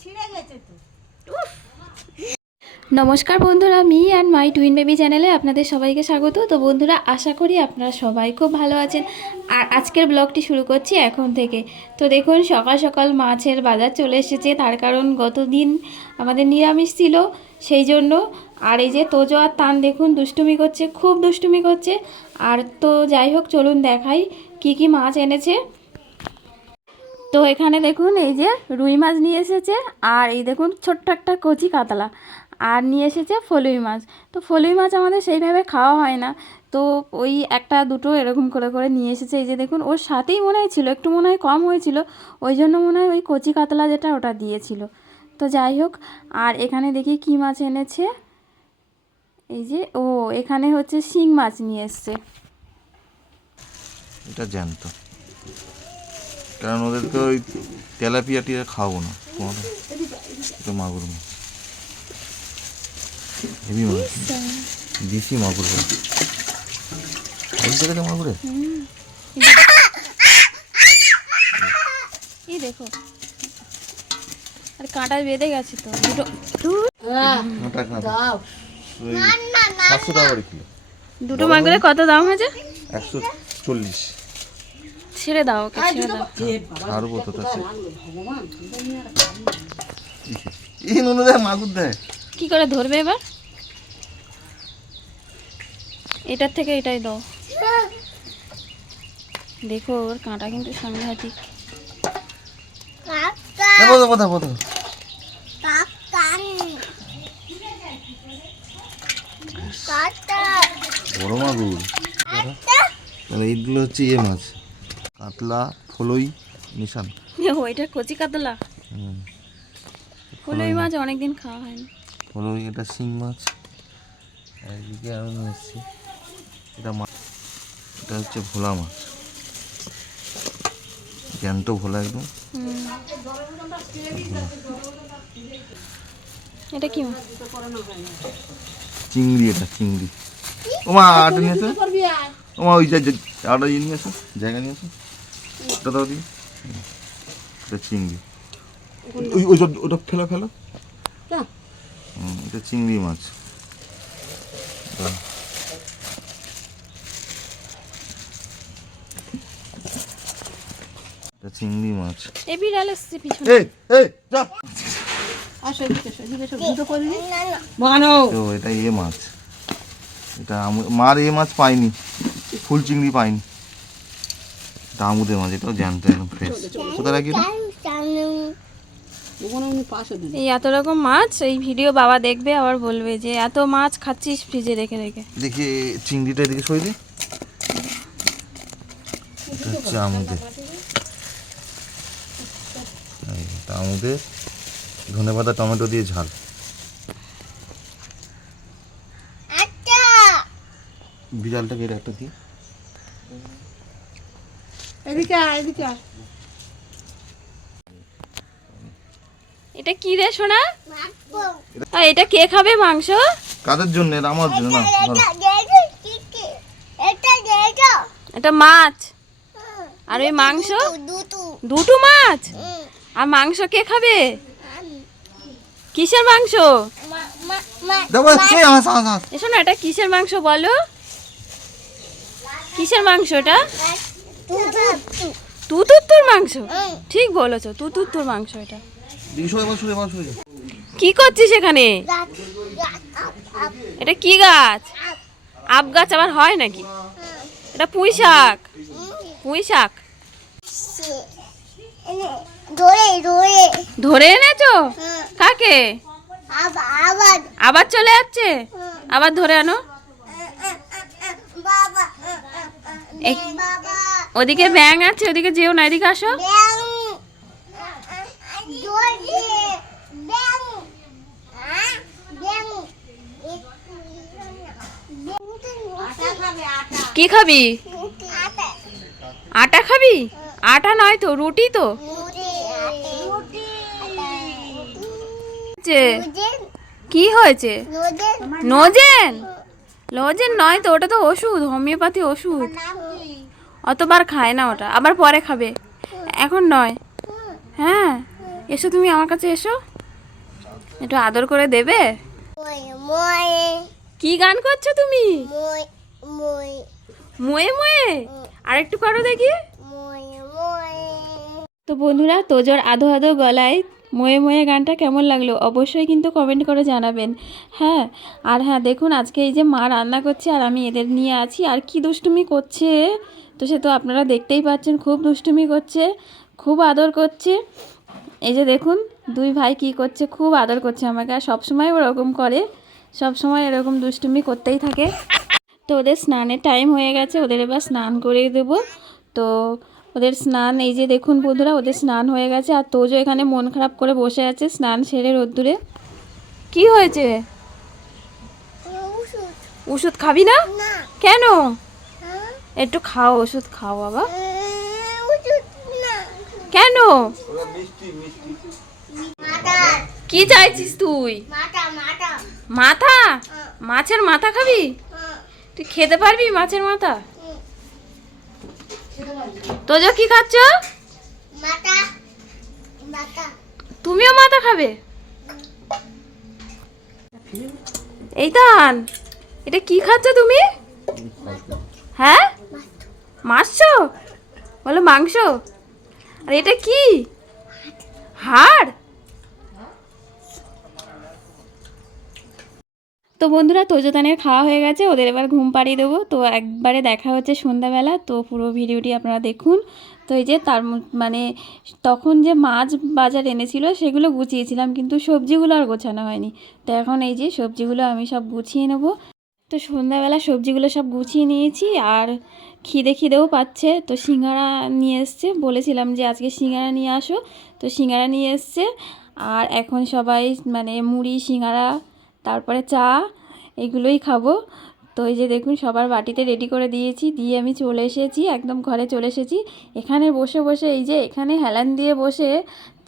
ছিঁড়ে গেছে তো। নমস্কার বন্ধুরা, me and my twin baby চ্যানেলে আপনাদের সবাইকে স্বাগত। তো বন্ধুরা, আশা করি আপনারা সবাই খুব ভালো আছেন। আর আজকের ব্লগটি শুরু করছি এখন থেকে। তো দেখুন, সকাল সকাল মাছের বাজার চলে এসেছে। তার কারণ গত দিন আমাদের নিরামিষ ছিল, সেই জন্য আর এই যে তোজো আর তান দেখুন, দুষ্টুমি করছে, খুব দুষ্টুমি করছে। আর তো যাই হোক, চলুন দেখাই কি কি মাছ এনেছে। তো এখানে দেখুন, এই যে রুই মাছ নিয়ে এসেছে, আর এই দেখুন ছোট্ট একটা কচি কাতলা, আর নিয়ে এসেছে ফলুই মাছ। তো ফলুই মাছ আমাদের সেইভাবে খাওয়া হয় না। তো ওই একটা দুটো এরকম করে করে নিয়ে এসেছে। এই যে দেখুন, ওর সাথেই মনে হয় ছিল, একটু মনে হয় কম হয়েছিল, ওই জন্য মনে হয় ওই কচি কাতলা যেটা ওটা দিয়েছিল। তো যাই হোক, আর এখানে দেখি কী মাছ এনেছে। এই যে, ও, এখানে হচ্ছে শিং মাছ নিয়ে এসছে। এটা জ্যান্ত। কারণ ওদেরকে ওই তেলাপিয়া টিয়া খাওয়াবো না। তোমার এটা মাগুর মাছ। হেভি মাছ। দিশি মাগুর মাছ এই জায়গাটা মাগুরে? এই দেখো। আর কাঁটায় বেঁধে গেছে তো দুটো সাতশো টাকা করে কিলো। দুটো মাগুরে কত দাম হয়েছে? একশো চল্লিশ। ছেড়ে দাও ওকে ছেড়ে দাও। ছাড়বো তো তার এই নুনু দেয় মাগুর দেয় কি করে ধরবে এবার? এটার থেকে এটাই দাও। দেখো ওর কাঁটা কিন্তু সাংঘাতিক বোধ বোধ বোধ বড় মাগুর। এইগুলো হচ্ছে ইয়ে মাছ। কাতলা ফলই নিশান। ও এটা কচি কাতলা? হুম। ফুলই মাছ অনেকদিন খাওয়া হয়নি। ফলই এটা শিং মাছ। আমি নিয়ে এসেছি এটা মাছ এটা হচ্ছে ভোলা মাছ। জ্যান্ত ভোলা একদম। হুম। এটা কি মাছ? চিংড়ি এটা চিংড়ি। ওমা আটা নিয়ে আসো। ওমা ওই যা যা- আটা ইয়ে নিয়ে আসো জায়গা নিয়ে আসো। ওটা দাও হুম। এটা চিংড়ি। ওই ওই সব- ওটা ফেলো ফেলো। এটা চিংড়ি মাছ। এটা চিংড়ি মাছ। এ বিড়াল এসছে পিছনে। এই এই যা। এটা ইয়ে মাছ। এটা মার এ মাছ পাইনি। ফুল চিংড়ি পাইনি। আমুদের মাছ এটাও জানতো একদম ফ্রেশ কোথায় রাখি এই এত রকম মাছ এই ভিডিও বাবা দেখবে আবার বলবে যে এত মাছ খাচ্ছিস ফ্রিজে রেখে রেখে দেখি। চিংড়িটা এদিকে সই দে হচ্ছে আমুদের আমুদের ধনে পাতা টমেটো দিয়ে ঝাল। বিড়ালটা বের একটা দিয়ে এদিকে আয়, এদিকে আয়। এটা কি রে সোনা? এটা কে খাবে মাংস? কাদের জন্য? এটা আমার জন্য না। এটা মাছ। আর ওই মাংস? দুটো মাছ? আর মাংস কে খাবে? কিসের মাংস? দেখো কে? হাস হাস হাস। এসো না এটা কিসের মাংস বলো? কিসের মাংস এটা? তুতুত্তুর মাংস? ঠিক বলেছ তুতুত্তুর মাংস এটা। কি করছিস এখানে? এটা কি গাছ? আব গাছ আবার হয় নাকি? এটা পুঁই শাক। পুঁই শাক। ধরে ধরে। ধরে এনেছো? কাকে? আবার। আবার চলে যাচ্ছে? আবার ধরে আনো? বাবা। ওদিকে ব্যাং আছে ওদিকে যেও না এদিকে আসো। কি খাবি? আটা খাবি? আটা নয় তো রুটি তো। কি হয়েছে? নোজেন। লোজেন নয় তো ওটা তো ওষুধ হোমিওপ্যাথি ওষুধ। অতবার খায় না ওটা আবার পরে খাবে। এখন নয়। হ্যাঁ এসো তুমি আমার কাছে এসো। একটু আদর করে দেবে? কি গান করছ তুমি? ময়ে ময়ে? আর একটু করো দেখি। তো বন্ধুরা তোজোর আধো আধো গলায় ময়ে ময়ে গানটা কেমন লাগল অবশ্যই কিন্তু কমেন্ট করে জানাবেন। হ্যাঁ আর হ্যাঁ দেখুন আজকে এই যে মা রান্না করছে আর আমি এদের নিয়ে আছি। আর কি দুষ্টুমি করছে? তো সে তো আপনারা দেখতেই পাচ্ছেন খুব দুষ্টুমি করছে খুব আদর করছে। এই যে দেখুন দুই ভাই কি করছে খুব আদর করছে আমাকে আর সবসময় ওরকম করে সবসময় এরকম দুষ্টুমি করতেই থাকে। তো ওদের স্নানের টাইম হয়ে গেছে ওদের এবার স্নান করিয়ে দেবো। তো ওদের স্নান এই যে দেখুন বন্ধুরা ওদের স্নান হয়ে গেছে আর তোজো এখানে মন খারাপ করে বসে আছে স্নান সেরে রোদ্দুরে। কি হয়েছে? ওষুধ। খাবি না। কেন? একটু খাও ওষুধ খাও বাবা। না। কেন? মিষ্টি মিষ্টি। কি চাইছিস তুই? মাথা মাথা। মাথা? মাছের মাথা খাবি? হ্যাঁ। তুই খেতে পারবি মাছের মাথা। তোজো কি খাচ্ছ? মাথা। মাথা। তুমিও মাথা খাবে? এই তান এটা কি খাচ্ছ তুমি? হ্যাঁ? মাংস বলো মাংস। আর এটা কি? হাড়? তো বন্ধুরা তোজোতানের খাওয়া হয়ে গেছে, ওদের এবার ঘুম পাড়িয়ে দেবো। তো একবারে দেখা হচ্ছে সন্ধ্যাবেলা, তো পুরো ভিডিওটি আপনারা দেখুন। তো এই যে তার মানে তখন যে মাছ বাজার এনেছিল, সেগুলো গুছিয়েছিলাম, কিন্তু সবজিগুলো আর গোছানো হয়নি। তো এখন এই যে সবজিগুলো আমি সব গুছিয়ে নেব। তো সন্ধ্যাবেলা সবজিগুলো সব গুছিয়ে নিয়েছি আর খিদে খিদেও পাচ্ছে। তো সিঙ্গারা নিয়ে এসছে। বলেছিলাম যে আজকে সিঙ্গারা নিয়ে আসো। তো সিঙ্গারা নিয়ে এসছে। আর এখন সবাই মানে মুড়ি, সিঙ্গারা, তারপরে চা এগুলোই খাব। তো এই যে দেখুন, সবার বাটিতে রেডি করে দিয়েছি। দিয়ে আমি চলে এসেছি, একদম ঘরে চলে এসেছি। এখানে বসে বসে এই যে এখানে হেলান দিয়ে বসে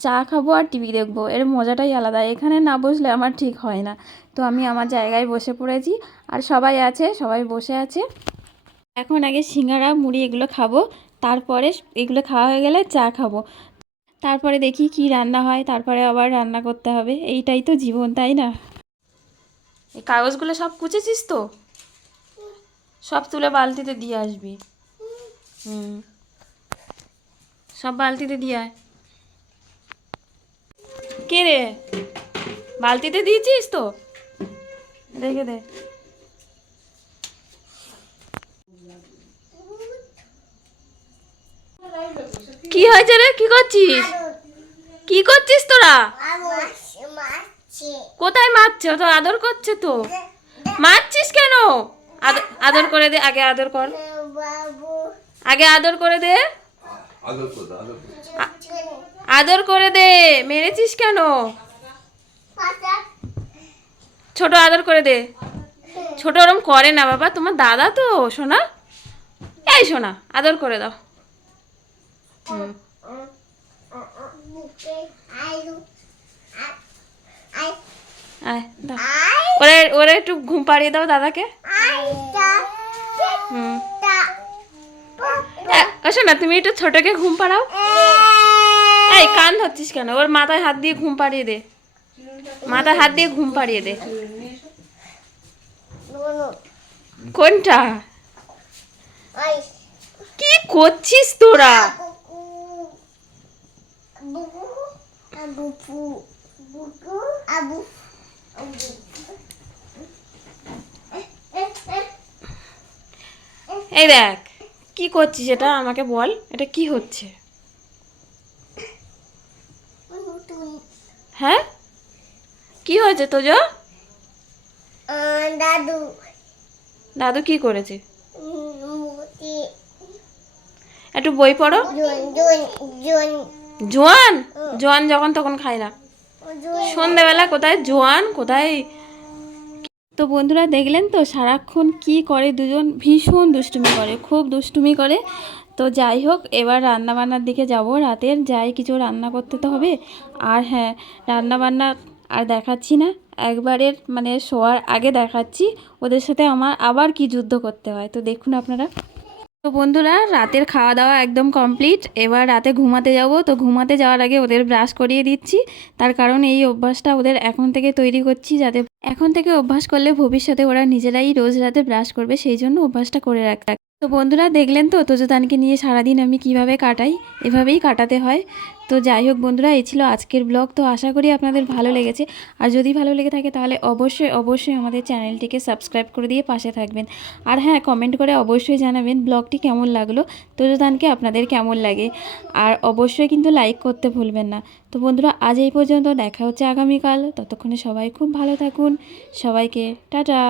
চা খাব আর টিভি দেখব, এর মজাটাই আলাদা, এখানে না বসলে আমার ঠিক হয় না। তো আমি আমার জায়গায় বসে পড়েছি, আর সবাই আছে, সবাই বসে আছে। এখন আগে সিঙ্গারা, মুড়ি এগুলো খাব, তারপরে এগুলো খাওয়া হয়ে গেলে চা খাব। তারপরে দেখি কি রান্না হয়, তারপরে আবার রান্না করতে হবে, এইটাই তো জীবন, তাই না? এই কাগজগুলো সব কুচেছিস তো? সব তুলে বালতিতে দিয়ে আসবি। হুম। সব বালতিতে দিয়ে আয়। কে রে? বালতিতে দিয়েছিস তো? রেখে দে। কি হয়েছে রে? কি করছিস? কি করছিস তোরা? কোথায় মারছে? তো আদর করছে তো। মারছিস কেন? আদ- আদর করে দে আগে আদর কর। আগে আদর করে দে। আদর করো আদর করো। আদর করে দে। মেরেছিস কেন? ছোট আদর করে দে। ছোট ওরম করে না বাবা, তোমার দাদা তো, সোনা। এই সোনা, আদর করে দাও। ওরে ওরে একটু ঘুম পাড়িয়ে দাও দাদাকে। হুম। শোনা তুমি একটু ছোটকে ঘুম পাড়াও। এই, কান ধরছিস কেন? ওর মাথায় হাত দিয়ে ঘুম পাড়িয়ে দে। মাথায় হাত দিয়ে ঘুম পাড়িয়ে দে। কোনটা? কি করছিস তোরা? এই দেখ, কি করছিস এটা? আমাকে বল, এটা কি হচ্ছে? হ্যাঁ? কি হয়েছে তোজ? দাদু। দাদু কি করেছে? একটু বই পড়ো। জোয়ান জোয়ান যখন তখন খায় না। সন্ধ্যাবেলা কোথায়? জোয়ান কোথায়? তো বন্ধুরা দেখলেন তো সারাক্ষণ কি করে দুজন ভীষণ দুষ্টুমি করে, খুব দুষ্টুমি করে। তো যাই হোক, এবার রান্নাবান্নার দিকে যাব। রাতের যাই কিছু রান্না করতে তো হবে। আর হ্যাঁ রান্নাবান্না আর দেখাচ্ছি না। একবারের মানে শোয়ার আগে দেখাচ্ছি। ওদের সাথে আমার আবার কি যুদ্ধ করতে হয়, তো দেখুন আপনারা। তো বন্ধুরা, রাতের খাওয়া দাওয়া একদম কমপ্লিট। এবার রাতে ঘুমাতে যাব। তো ঘুমাতে যাওয়ার আগে ওদের ব্রাশ করিয়ে দিচ্ছি। তার কারণ এই অভ্যাসটা ওদের এখন থেকে তৈরি করছি যাতে এখন থেকে অভ্যাস করলে ভবিষ্যতে ওরা নিজেরাই রোজ রাতে ব্রাশ করবে, সেই জন্য অভ্যাসটা করে রাখা তো বন্ধুরা দেখলেন তো তোজোদানকে নিয়ে সারাদিন আমি কীভাবে কাটাই? এভাবেই কাটাতে হয়। তো যাই হোক বন্ধুরা, এই ছিল আজকের ব্লগ। তো আশা করি আপনাদের ভালো লেগেছে। আর যদি ভালো লেগে থাকে তাহলে অবশ্যই অবশ্যই আমাদের চ্যানেলটিকে সাবস্ক্রাইব করে দিয়ে পাশে থাকবেন। আর হ্যাঁ কমেন্ট করে অবশ্যই জানাবেন ব্লগটি কেমন লাগল তোজোদানকে আপনাদের কেমন লাগে। আর অবশ্যই কিন্তু লাইক করতে ভুলবেন না। তো বন্ধুরা, আজ এই পর্যন্ত দেখা হচ্ছে আগামীকাল। ততক্ষণে সবাই খুব ভালো থাকুন। সবাইকে টাটা।